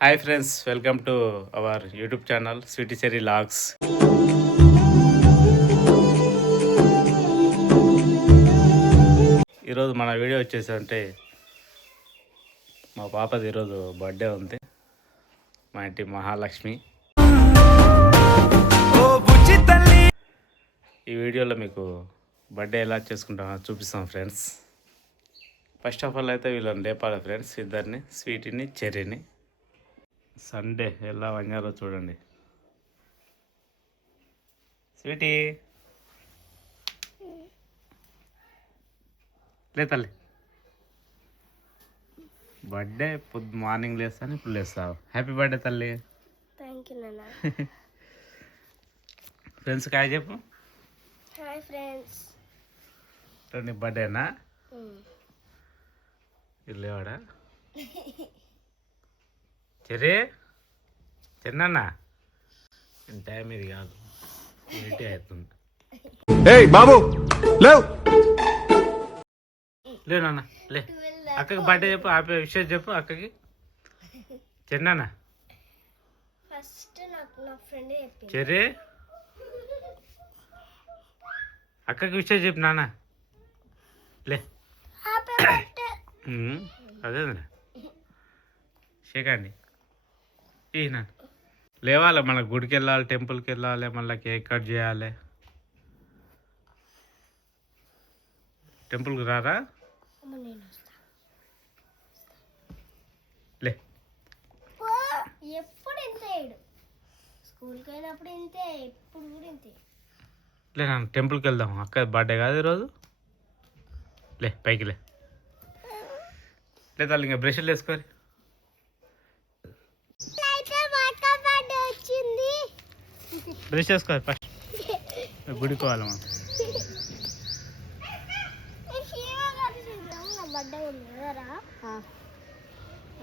Hi friends, welcome to our YouTube channel Sweety Cherry Logs. ఈరోజు మన video వచ్చేసి అంటే మా పాపది ఈరోజు బర్త్డే ఉంది. మా ఇంటి మహాలక్ష్మి. ఈ వీడియోలో మీకు బర్త్డే ఎలా చేసుకుంటామో చూపిస్తాం ఫ్రెండ్స్. ఫస్ట్ ఆఫ్ ఆల్ అయితే వీళ్ళని లేపాలి ఫ్రెండ్స్, ఇద్దరిని, స్వీటీని చెర్రీని. సండే ఎలా వంజారో చూడండి. స్వీటీ లే తల్లి, బర్త్డే మార్నింగ్ లేస్తాను, ఇప్పుడు లేస్తావు. హ్యాపీ బర్త్డే తల్లి. థ్యాంక్ యూ నాన్న. ఫ్రెండ్స్ కాయ చెప్పు. Hi friends. నీ బర్త్డేనా? లేవాడా చెర్రీ? చిన్న టైం ఇది కాదు, లేట్ అవుతుంది. బాబు లేవు లేవు నాన్న, లే. అక్కకి బర్త్డే చెప్పు, ఆపే విషయం చెప్పు అక్కకి. చిన్న ఫస్ట్ నాకు నా ఫ్రెండ్ చెప్పింది. చెర్రీ, అక్కకి విషయం చెప్పు నాన్న, లే. అదే షేకండి ఈయన. లేవాలి, మన గుడికి వెళ్ళాలి, టెంపుల్కి వెళ్ళాలి, మళ్ళీ కేక్ కట్ చేయాలి. టెంపుల్కి రారా? లే. ఎప్పుడు ఇంతే, స్కూల్కి అయినప్పుడు ఇంతే, ఎప్పుడు కూడా ఇంతే. లే నాన్న, టెంపుల్కి వెళ్దాం. అక్క బర్త్డే కాదు ఈరోజు. లే పైకి లే. లేదా ఇంకా బ్రష్లు వేసుకోవాలి. బ్రష్ వేసుకోవాలి ఫస్ట్, గుడికి పోవాలి మనం.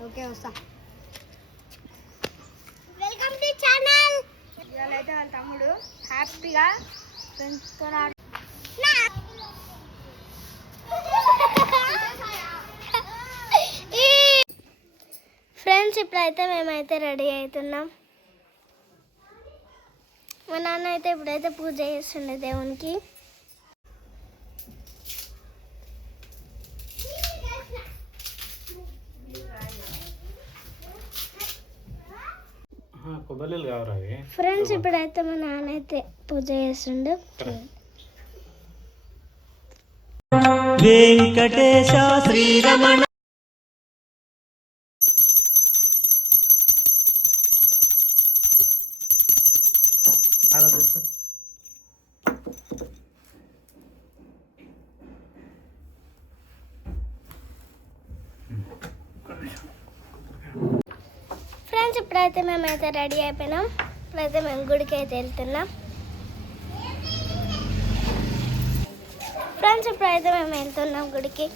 ఓకే వస్తా. Welcome to channel. ఇవాళ అయితే వాళ్ళ తమ్ముడు హ్యాపీగా ఫ్రెండ్స్తో ఫ్రెండ్స్, ఇప్పుడైతే మేమైతే రెడీ అవుతున్నాం. మా నాన్న అయితే ఇప్పుడైతే పూజ చేస్తుండే దేవునికి. కొబ్బరిలు కావాలి ఫ్రెండ్స్, ఇప్పుడైతే మా నాన్న అయితే పూజ చేస్తుండే. వెంకటేశ శ్రీరమణ. ఫ్రెండ్స్, ఇప్పుడైతే మేమైతే రెడీ అయిపోయినాం. ఇప్పుడైతే మేము గుడికి అయితే వెళ్తున్నాం. ఫ్రెండ్స్, ఇప్పుడైతే మేము వెళ్తున్నాం గుడికి.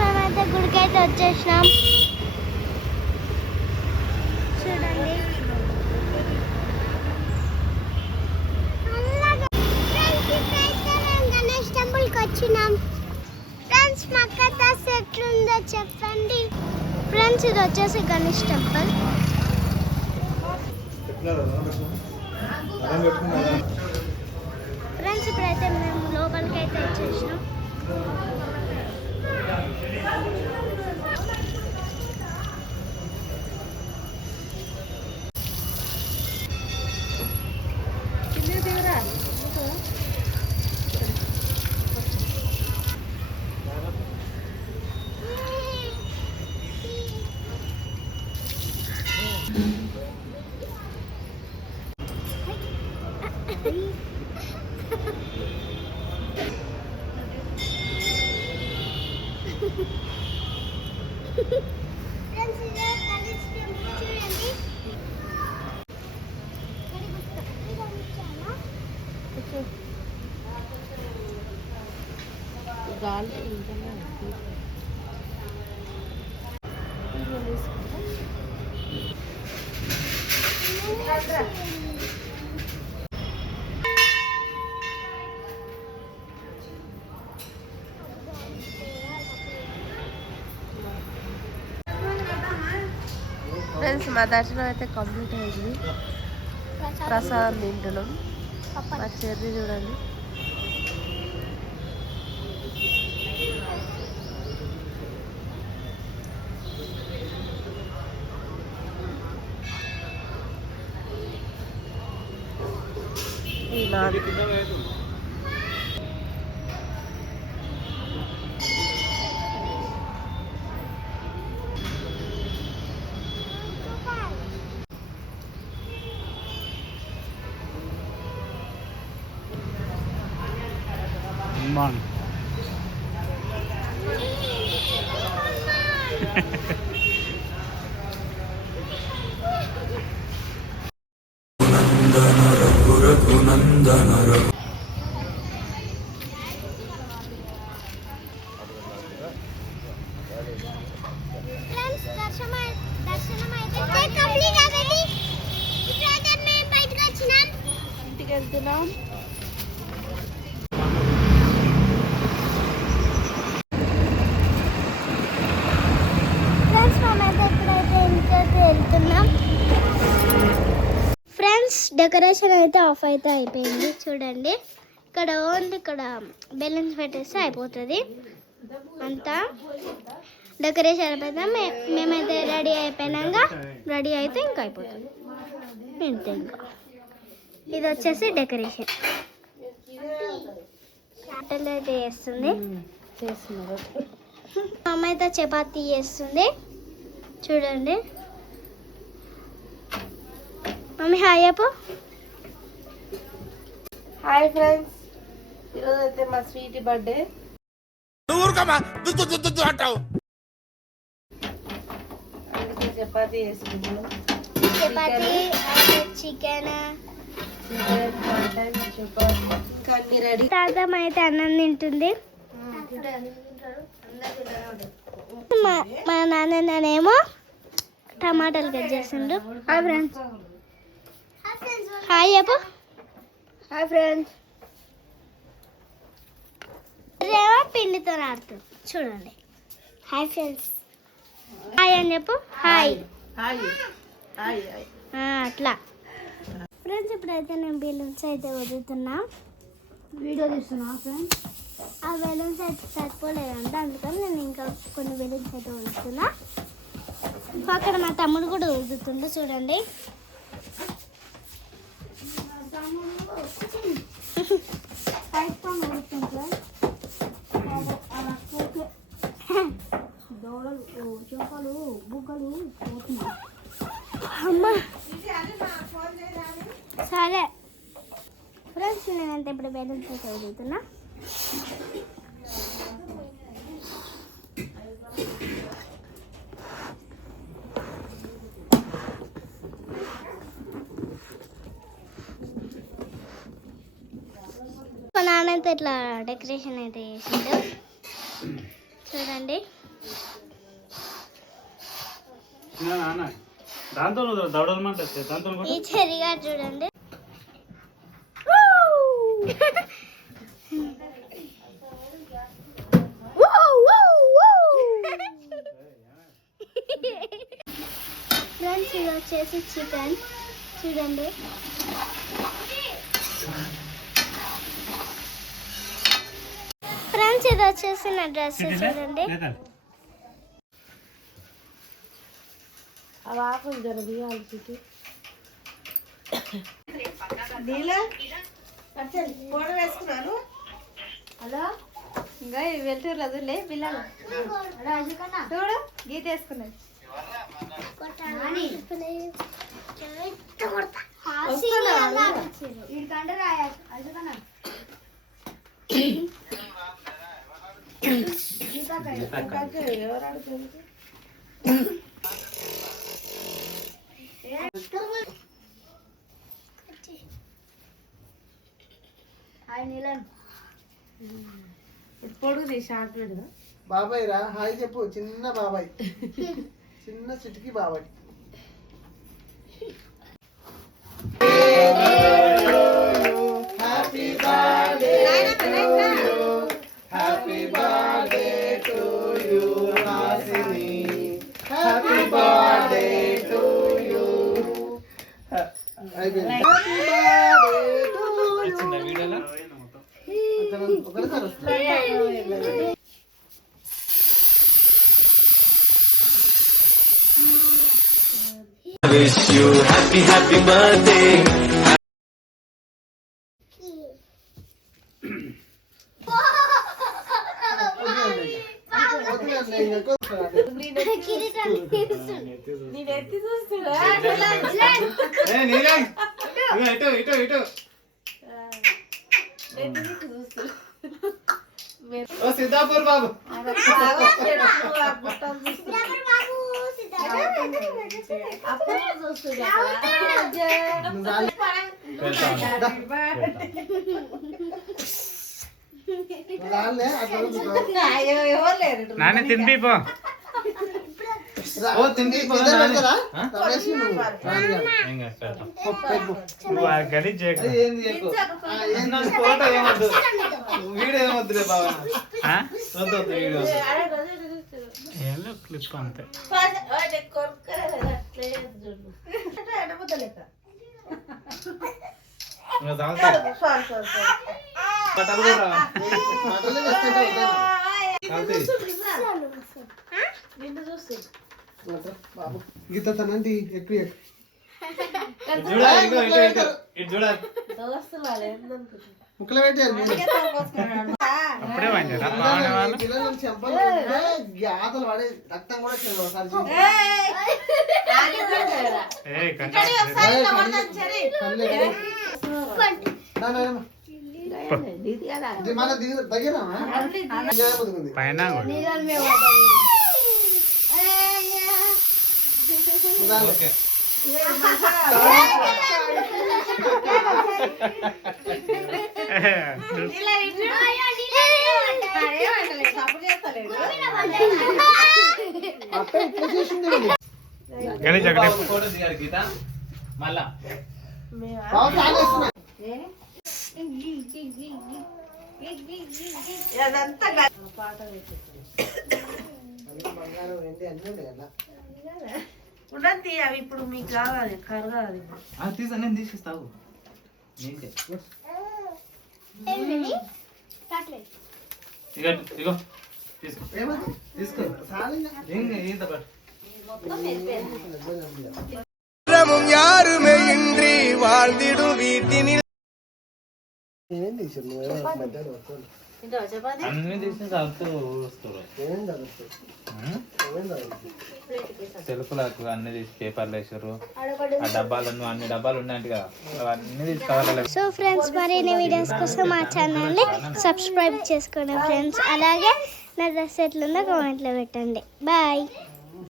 మేమైతే గుడికి అయితే వచ్చేసినాం. చూడండి, గణేష్ టెంపుల్కి వచ్చినాం. ఫ్రెండ్స్, మా కథ ఎట్లుందో చెప్పండి. ఫ్రెండ్స్, ఇది వచ్చేసి గణేష్ టెంపుల్. ఫ్రెండ్స్, ఇప్పుడైతే మేము లోపలికి అయితే వచ్చేసినాం. ఫ్రెండ్స్ మా దర్శనం అయితే కంప్లీట్ అయింది. ప్రసాదం తింటున్నాం. మా చెర్రీ చూడండి. ఈ నాది ఫ్రెండ్స్ దర్శనం అయితే కంప్లీట్ అయింది. ఇప్పుడైతే మేము బయటకు వచ్చినాం. ఇంటికి వెళ్తున్నాం. ఫ్రెండ్స్ మేమైతే ఇప్పుడైతే ఇంటికి వెళ్తున్నాం. ఫ్రెండ్స్ డెకరేషన్ అయితే ఆఫ్ అయితే అయిపోయింది. చూడండి ఇక్కడ ఓన్లీ ఇక్కడ బెలూన్స్ పెట్టేస్తే అయిపోతుంది. అంతా డెకరేషన్ అయిపోయినా మేమైతే రెడీ అయిపోయినాక రెడీ అయితే ఇంకా అయిపోతుంది. ఇంతే. ఇంకా ఇది వచ్చేసి డెకరేషన్ ఆటలు అయితే వేస్తుంది. అమ్మ అయితే చపాతీ చేస్తుంది. చూడండి మమ్మీ హాయ్ చెప్పు. హాయ్ ఫ్రెండ్స్, ఈరోజు అయితే మా స్వీటీ బర్త్డే. అందుకే చపాతీ చేసుకుంటాం. చపాతీ చికెన్ మటన్ చపాతీ అన్ని రెడీ. తాతమ్మ అయితే అన్నం తింటుంది. మా నాన్నేమో టమాటాలు కట్ చేస్తుండ్రు. Hi friends. హాయ్ చెప్పు. Hi friends. రేవో పిండితో ఆడుతుంది. చూడండి. Hi friends. హాయ్ అని చెప్పు. హాయ్. అట్లా ఫ్రెండ్స్ ఇప్పుడైతే నేను బెలూన్స్ అయితే వదులుతున్నా. వీడియో తీస్తున్నా ఫ్రెండ్స్. ఆ బెలూన్స్ అయితే సరిపోలేదంట, అందుకని నేను ఇంకా కొన్ని బెలూన్స్ అయితే వదులుతున్నా. అక్కడ మా తమ్ముడు కూడా వదులుతుండు. చూడండి. అమ్మా సరే ఫ్రెండ్స్ నేనంటే ఇప్పుడు బెలూన్స్ అయితే వదులుతున్నా. మా నాన్న అయితే ఇట్లా డెకరేషన్ అయితే చేసిండు. చూడండి. దాంతో దవడలమంటే దాంతో ఈ చెరిగా చూడండి. ఫ్రెండ్స్ ఇది వచ్చేసి చికెన్. చూడండి. ఫ్రెండ్స్ ఇది వచ్చేసి నా డ్రెస్. చూడండి. అవి ఆకులు జరగదు సిటీ నీళ్ళ ఫోటో వేసుకున్నాను. హలో ఇంకా వెళ్తారు అదులే పిల్లలు చూడు గీత వేసుకున్నది. ఎవరు అడుగుతుంది? హాయ్ నీలన్. పొడుగు షార్ట్ పెడదా బాబాయ్ రా హాయ్ చెప్పు చిన్న బాబాయ్ చిన్న చిటికి బాబాయ్ happy birthday happy birthday to you Hasini happy birthday to you అయిపోయింది హ్యాపీ బర్త్డే టు యు ఒకసారి వస్తుంది నేను ఎత్తి చూస్తున్నా సిద్ధాపూర్ బాబు నాన్న తినిపో గడి ఫోటో ఏమొద్దు వీడియో ఏమొద్దులే బాబా వద్దు వీడియో క్లిప్ అంతే నిన్ను చూస్తుంది బాబు గీత తనండి ఎక్కువ దోస్తులు వాళ్ళు ఏందనుకుంటున్నారు ముక్కలు పెట్టారు అప్పుడే వాంచారా పిల్లలు చెంపలు గాతలు పడి రక్తం కూడా వచ్చేది ఒకసారి మన దగ్గర పైన గణేష్ అక్కడ ఫోటో దిగారు గీత మళ్ళా ఉండద్ది అవి ఇప్పుడు మీకు కావాలి కరగాలి తీసా నేను తీసిస్తావు ఇగో తీసుకో తీసుకో ఈత పట్టు யாருமே இன்றி வாழ்ந்திடும் வீட்டினில் అన్ని తీసిన చదువుతూ వస్తారు సెల్ఫ్లకు అన్ని తీసి పేపర్లు వేసారు ఆ డబ్బాలను అన్ని డబ్బాలు ఉన్నాయంట కదా అవన్నీ తీసి కవర్లు సో ఫ్రెండ్స్ మరిన్ని వీడియోస్ కోసం మా ఛానల్ని సబ్స్క్రైబ్ చేసుకోండి ఫ్రెండ్స్. అలాగే నా డ్రెస్ ఎట్లుందో కామెంట్లో పెట్టండి. బాయ్.